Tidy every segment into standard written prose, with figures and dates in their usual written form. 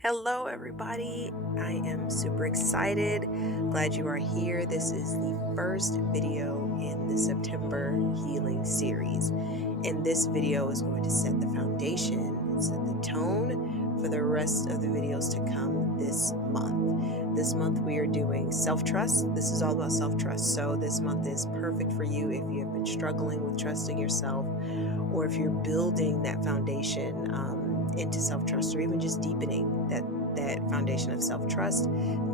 Hello, everybody. I am super excited. Glad you are here. This is the first video in the September healing series. And this video is going to set the foundation, set the tone for the rest of the videos to come this month. This month, we are doing self-trust. This is all about self-trust. So this month is perfect for you if you have been struggling with trusting yourself, or if you're building that foundation into self-trust, or even just deepening that foundation of self-trust.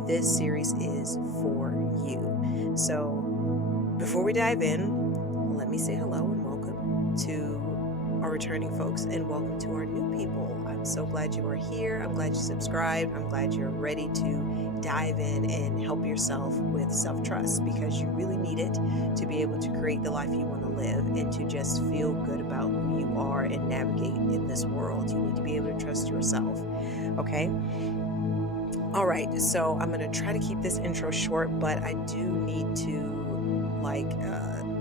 This series is for you. So before we dive in, let me say hello and welcome to our returning folks, and welcome to our new people. I'm so glad you are here. I'm glad you subscribed. I'm glad you're ready to dive in and help yourself with self-trust, because you really need it to be able to create the life you want to live and to just feel good about who you are and navigate in this world. You need to be able to trust yourself. Okay? All right. So I'm going to try to keep this intro short, but I do need to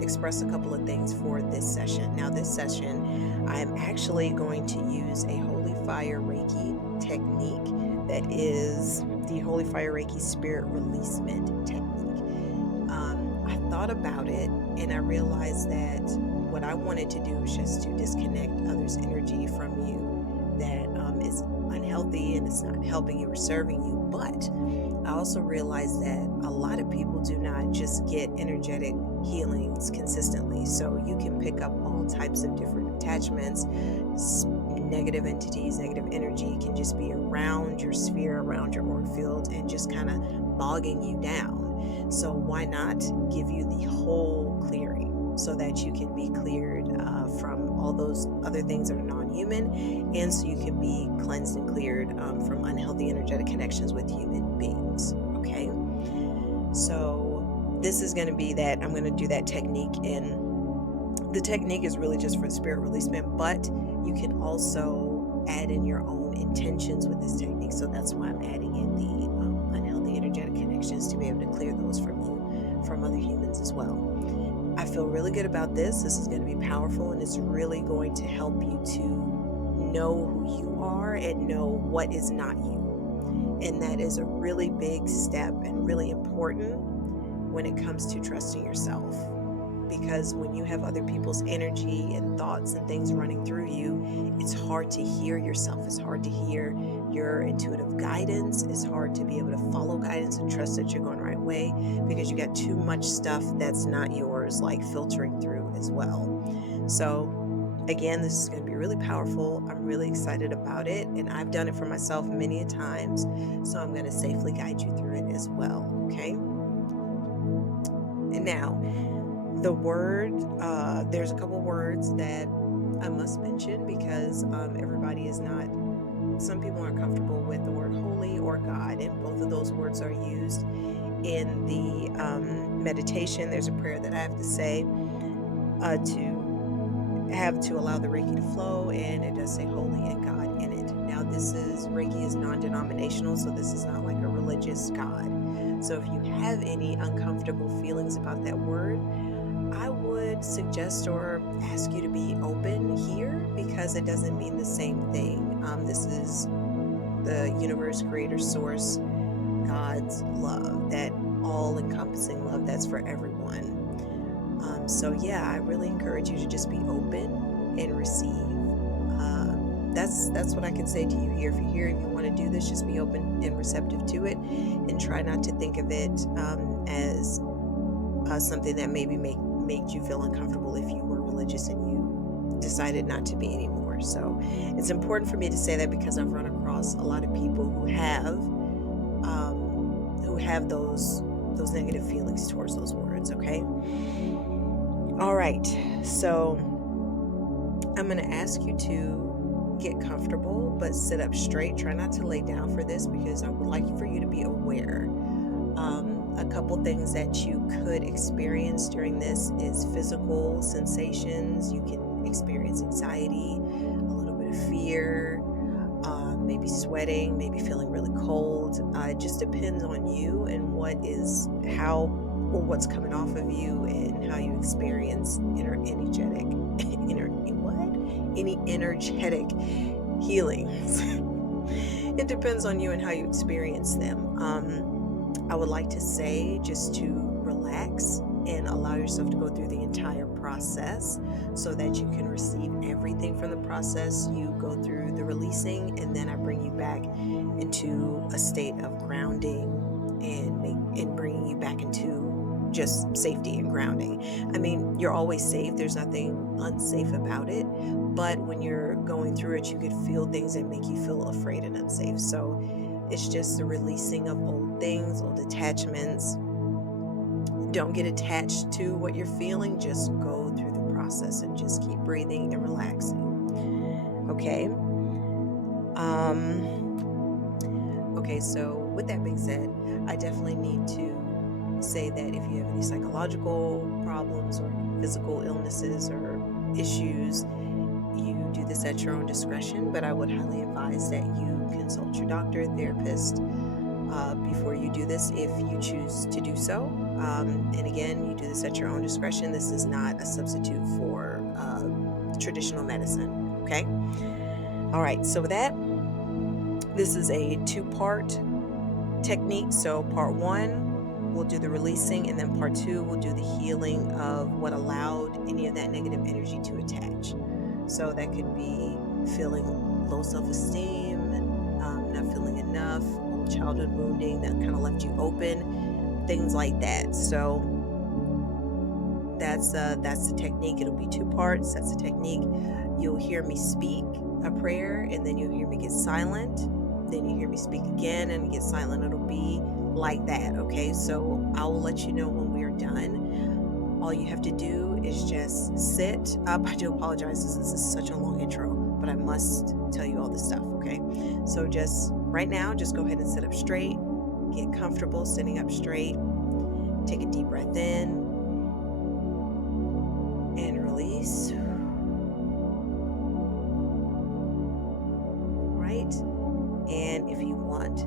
express a couple of things for this session. Now, this session, I'm actually going to use a Holy Fire Reiki technique that is the Holy Fire Reiki Spirit Releasement technique. I thought about it and I realized that what I wanted to do was just to disconnect others' energy from you that is unhealthy and it's not helping you or serving you. But I also realized that a lot of people do not just get energetic healings consistently. So you can pick up all types of different attachments, negative entities, negative energy can just be around your sphere, around your aura field, and just kind of bogging you down. So why not give you the whole clearing so that you can be cleared from all those other things that are non-human, and so you can be cleansed and cleared from unhealthy energetic connections with human beings. Okay, so this is going to be that I'm going to do that technique, and the technique is really just for the spirit releasement, but you can also add in your own intentions with this technique. So that's why I'm adding in the unhealthy energetic connections to be able to clear those from you, from other humans as well. I feel really good about this. This is going to be powerful, and it's really going to help you to know who you are and know what is not you. And that is a really big step and really important when it comes to trusting yourself. Because when you have other people's energy and thoughts and things running through you, it's hard to hear yourself. It's hard to hear your intuitive guidance. It's hard to be able to follow guidance and trust that you're going the right way, because you got too much stuff that's not yours, like filtering through as well. So again, this is going to be really powerful. I'm really excited about it, and I've done it for myself many a times. So I'm going to safely guide you through it as well. Okay. And now, the word, there's a couple words that I must mention, because everybody is not, some people aren't comfortable with the word holy or God, and both of those words are used in the meditation. There's a prayer that I have to say to allow the Reiki to flow, and it does say holy and God in it. Now, Reiki is non-denominational, so this is not like a religious God. So if you have any uncomfortable feelings about that word, I would suggest or ask you to be open here, because it doesn't mean the same thing. This is the universe, creator, source, God's love, that all-encompassing love that's for everyone. So yeah, I really encourage you to just be open and receive. That's what I can say to you here. If you're here and you want to do this, just be open and receptive to it, and try not to think of it as something that maybe made you feel uncomfortable if you were religious and you decided not to be anymore. So it's important for me to say that, because I've run across a lot of people who have those negative feelings towards those words. Okay. All right. So I'm going to ask you to get comfortable, but sit up straight. Try not to lay down for this, because I would like for you to be aware. A couple things that you could experience during this is physical sensations. You can experience anxiety, a little bit of fear, maybe sweating, maybe feeling really cold. It just depends on you and what's coming off of you, and how you experience any energetic healings. it depends on you and how you experience them. I would like to say just to relax and allow yourself to go through the entire process so that you can receive everything from the process. You go through the releasing, and then I bring you back into a state of grounding and bringing you back into just safety and grounding. I mean, you're always safe. There's nothing unsafe about it. But when you're going through it, you could feel things that make you feel afraid and unsafe. So it's just the releasing of old things, old attachments. Don't get attached to what you're feeling. Just go through the process and just keep breathing and relaxing. Okay. Okay, so with that being said, I definitely need to say that if you have any psychological problems or physical illnesses or issues, you do this at your own discretion, but I would highly advise that you consult your doctor, therapist, before you do this if you choose to do so. And again, you do this at your own discretion. This is not a substitute for traditional medicine, okay? All right, so with that, this is a two-part technique. So part one, we'll do the releasing, and then part two, we'll do the healing of what allowed any of that negative energy to attach. So that could be feeling low self-esteem, not feeling enough, old childhood wounding that kind of left you open, things like that. So that's the technique. It'll be two parts. That's the technique. You'll hear me speak a prayer, and then you'll hear me get silent. Then you hear me speak again and get silent. It'll be like that. Okay, so I will let you know when we are done. All you have to do is just sit up. I do apologize. This is such a long intro, but I must tell you all this stuff. Okay, so just right now, just go ahead and sit up straight. Get comfortable sitting up straight. Take a deep breath in and release. Right? And if you want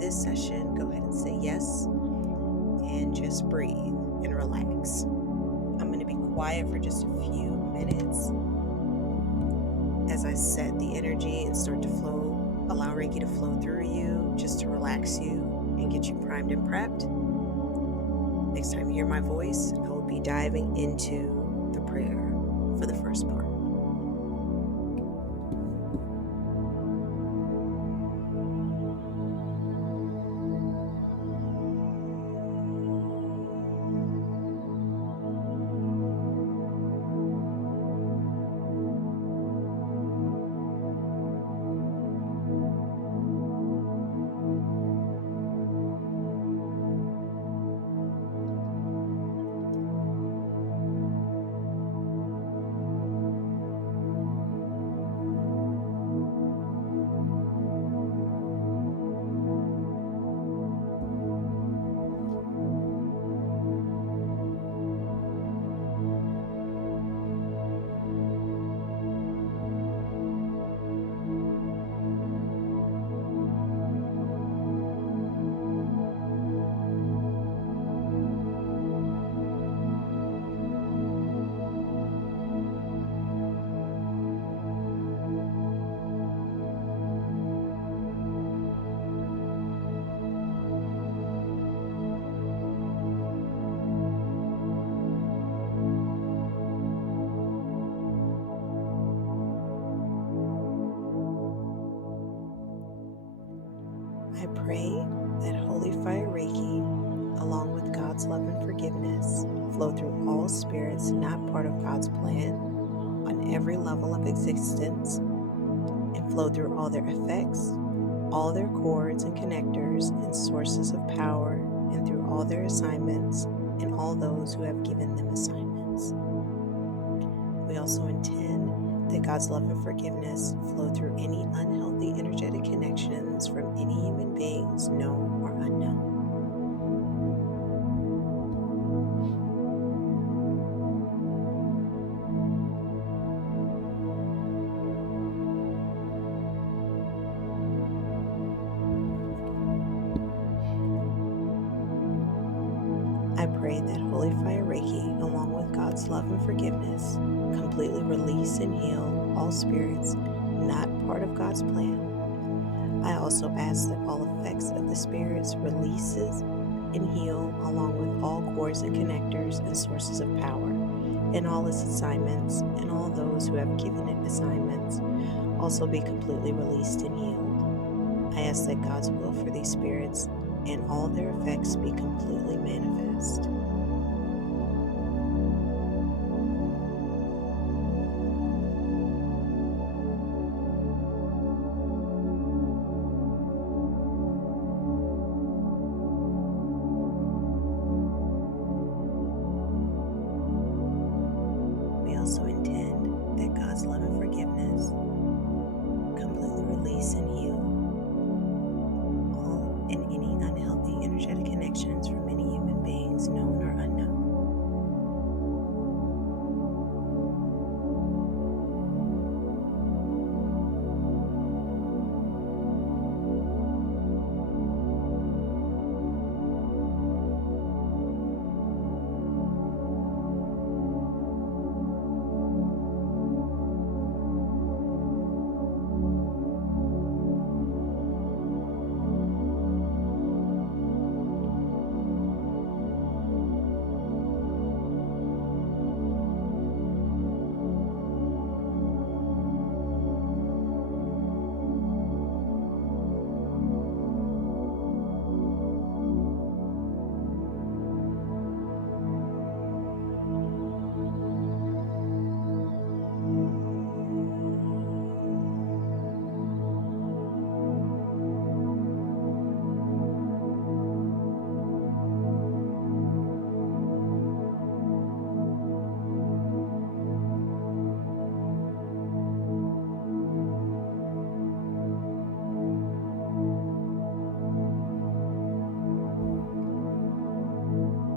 this session, go ahead and say yes and just breathe and relax. I'm going to be quiet for just a few minutes as I set the energy and start to flow, allow Reiki to flow through you, just to relax you and get you primed and prepped. Next time you hear my voice, I will be diving into the prayer for the first part. I pray that Holy Fire Reiki, along with God's love and forgiveness, flow through all spirits not part of God's plan on every level of existence, and flow through all their effects, all their cords and connectors and sources of power, and through all their assignments and all those who have given them assignments. We also intend that God's love and forgiveness flow through any unhealthy energetic connections from any human beings, known or unknown. I pray that Holy Fire Reiki, along with God's love and forgiveness, completely release and heal all spirits not part of God's plan. I also ask that all effects of the spirits releases and heal, along with all cords and connectors and sources of power, and all its assignments, and all those who have given it assignments also be completely released and healed. I ask that God's will for these spirits and all their effects be completely manifest. We also intend that God's love and forgiveness completely release and heal all and any unhealthy energetic connections from any human beings, known or unknown.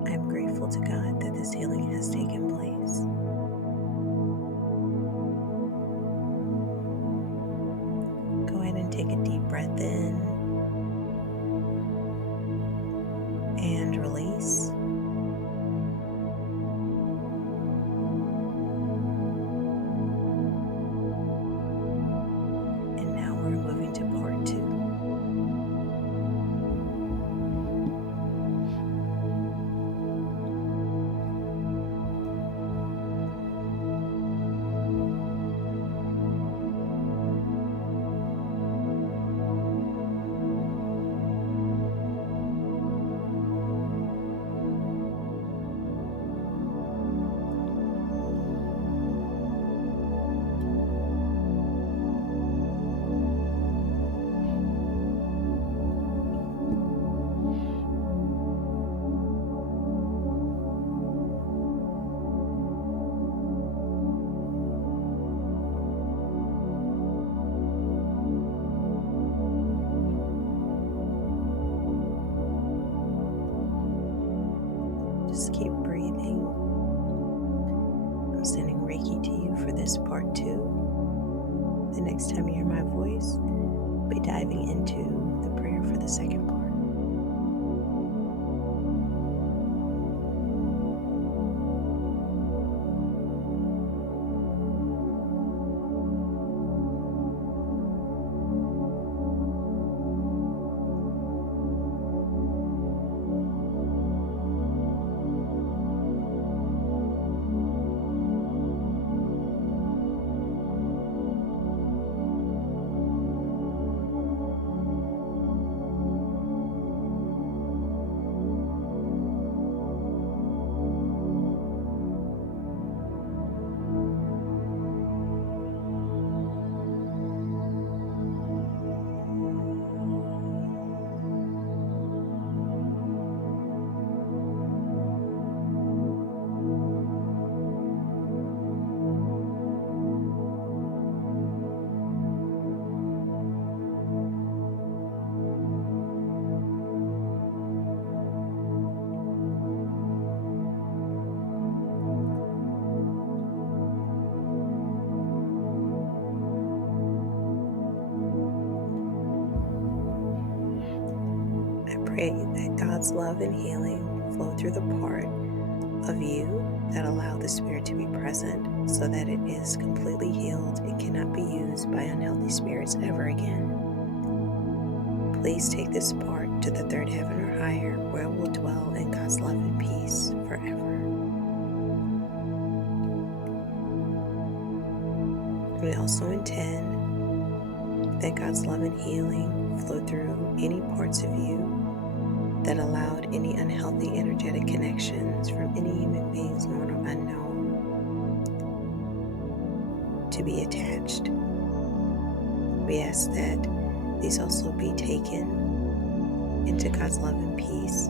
I am grateful to God that this healing has taken place. Go ahead and take a deep breath in and release. And now we're moving to part 2. Just keep breathing. I'm sending Reiki to you for this part 2. The next time you hear my voice, I'll be diving into the prayer for the second part. Pray that God's love and healing flow through the part of you that allow the spirit to be present, so that it is completely healed and cannot be used by unhealthy spirits ever again. Please take this spark to the third heaven or higher, where it will dwell in God's love and peace forever. We also intend that God's love and healing flow through any parts of you that allowed any unhealthy energetic connections from any human beings, known or unknown, to be attached. We ask that these also be taken into God's love and peace.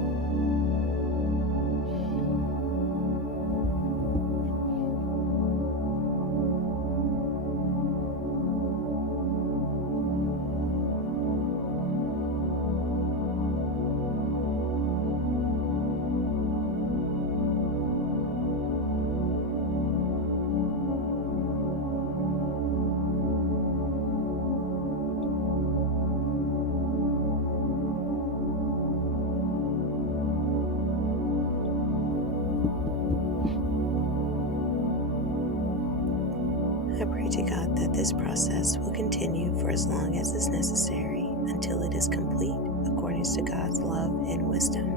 I pray to God that this process will continue for as long as is necessary until it is complete according to God's love and wisdom.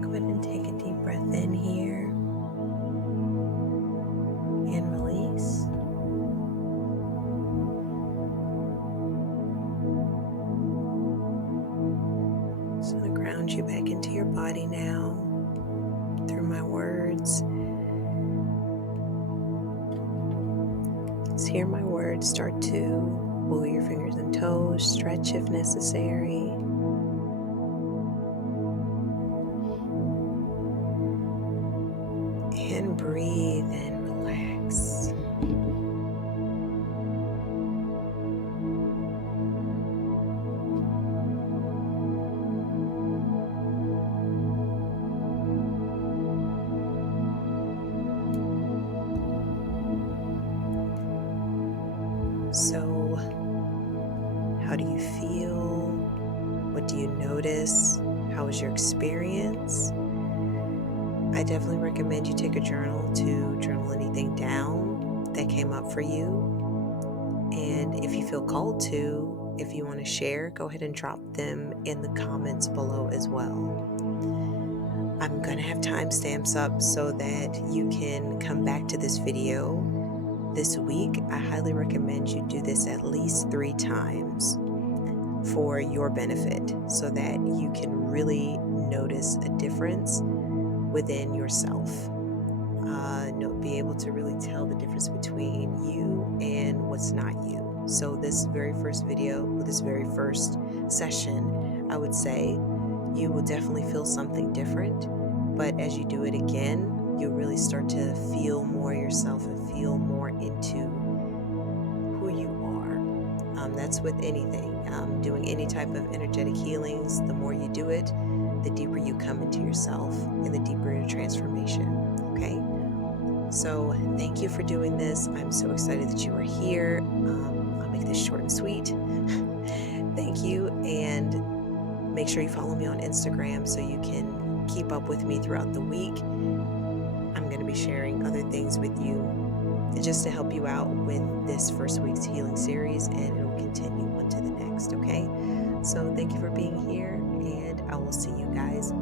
Go ahead and take a deep breath in here and release. So I'm going to ground you back into your body now through my words. Just hear my words. Start to wiggle your fingers and toes, stretch if necessary. And breathe and relax. So, how do you feel? What do you notice? How was your experience? I definitely recommend you take a journal to journal anything down that came up for you. And if you feel called to, if you want to share, go ahead and drop them in the comments below as well. I'm going to have timestamps up so that you can come back to this video this week. I highly recommend you do this at least 3 times for your benefit so that you can really notice a difference within yourself. Be able to really tell the difference between you and what's not you. So this very first video, this very first session, I would say you will definitely feel something different. But as you do it again, you'll really start to feel more yourself and feel more into who you are. That's with anything. Doing any type of energetic healings, the more you do it, the deeper you come into yourself and the deeper your transformation. Okay? So thank you for doing this. I'm so excited that you are here. I'll make this short and sweet. Thank you. And make sure you follow me on Instagram so you can keep up with me throughout the week. I'm going to be sharing other things with you just to help you out with this first week's healing series, and it will continue on to the next. Okay? So thank you for being here, and I will see you guys